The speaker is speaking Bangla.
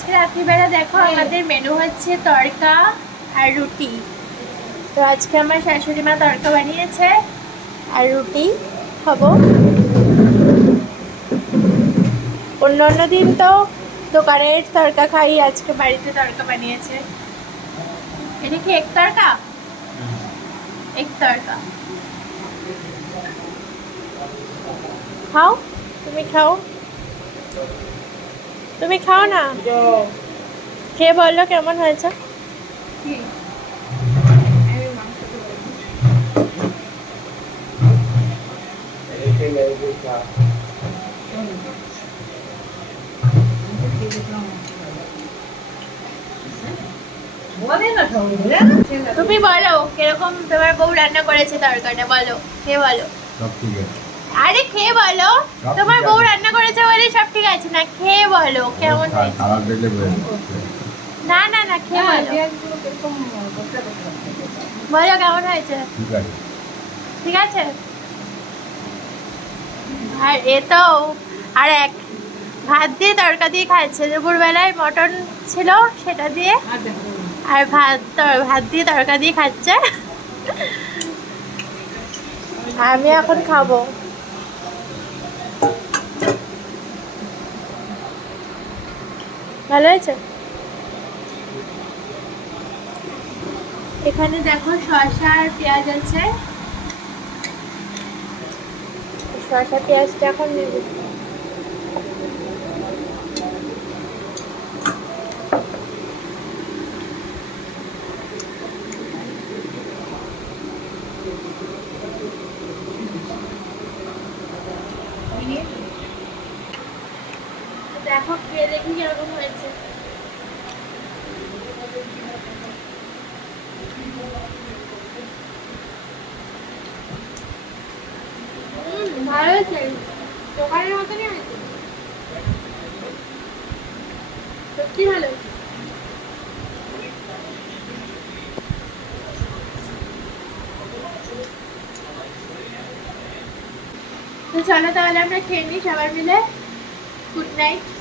আজকে রাত্রিবেলা দেখো আমাদের মেনু হচ্ছে তড়কা আর রুটি। তো আজকে আমার শাশুড়ি মা তড়কা বানিয়েছে আর রুটি খাব। অন্য অন্য দিন তো দোকানের তড়কা খাই আজকে বাড়িতে তড়কা বানিয়েছে। এটা কি এক তড়কা? এক তড়কা। খাও তুমি খাও। তুমি খাও না? খেয়ে বলল কেমন হয়েছে? তুমি বলো কীরকম তোমার বউ রান্না করেছে তরকারিটা বলো খেয়ে বলো। সব ঠিক আছে। আরে খেয়ে বলো। তোমার বউ রান্না করেছে বলে সব ঠিক আছে। না খেয়ে বলো কেমন হয়েছে? খারাপ দেখলে না না না খেয়ে বলো। বলো কেমন হয়েছে? ঠিক আছে। ঠিক আছে? আর এ তো আর এক ভাত দিয়ে তড়কা দিয়ে খাচ্ছে। দুপুরবেলায় মটন ছিল সেটা দিয়ে। আর ভাত ভাত দিয়ে তরকা দিয়ে খাচ্ছে। আমি এখন খাব। ভালো হয়েছে? এখানে দেখো শসা আর পেঁয়াজ আছে। শসা পেঁয়াজটা এখন নেব। দেখো খেয়ে দেখি কীরকম হয়েছে। ভালো হয়েছে। দোকানের মতনই হয়েছে। সত্যি ভালো চলো তাহলে আমরা খেয়ে নিই সবাই মিলে। Good night